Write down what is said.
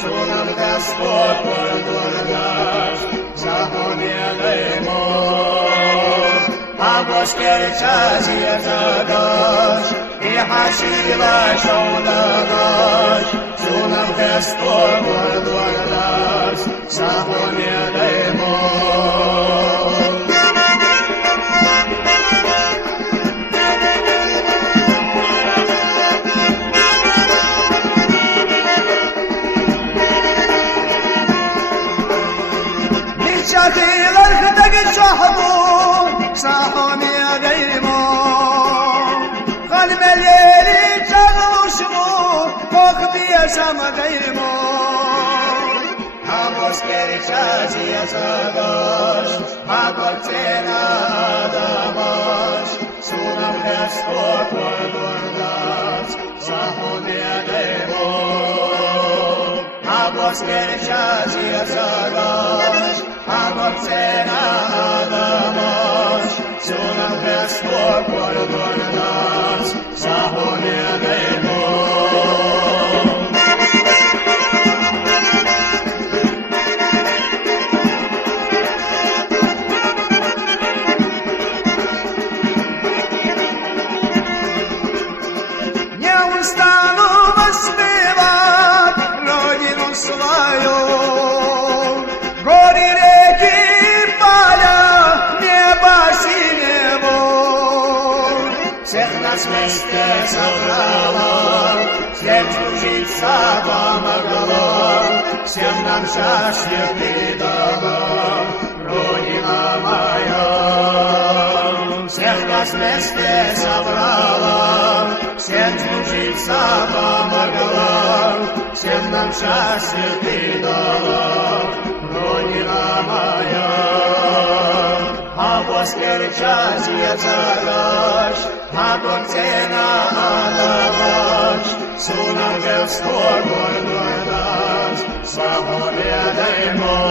Sunam Gospod pardon naš, zapovijedajmo. A Boškeriča zjezadaš, i Hašila šaudadaš. Sunam Gospod pardon naš, zapovijedajmo. شاكيل الخدق الشحبو صاحون يا ديمو قلب الليل شغلو شمو فوق بيا سما ديمو Hamos perişaz yazadaş, Hakotsena adamaş, Sunam Gospod pardon zahodnedemo. Hamos perişaz yazadaş, Hakotsena adamaş, Sunam Gospod pardon zahodnedemo. Стану воспевать родину свою. Гори, реки, поля, небо синего. Всех нас вместе собрала, всем служиться помогла, всем нам счастье передала, Родина моя. Всех нас вместе собрала, всем служиться помогла, всем нам счастье ты дала, Родина моя. А после часа задашь, а концена отдавашь, Sunam Gospod pardon naš, zapovijedajmo.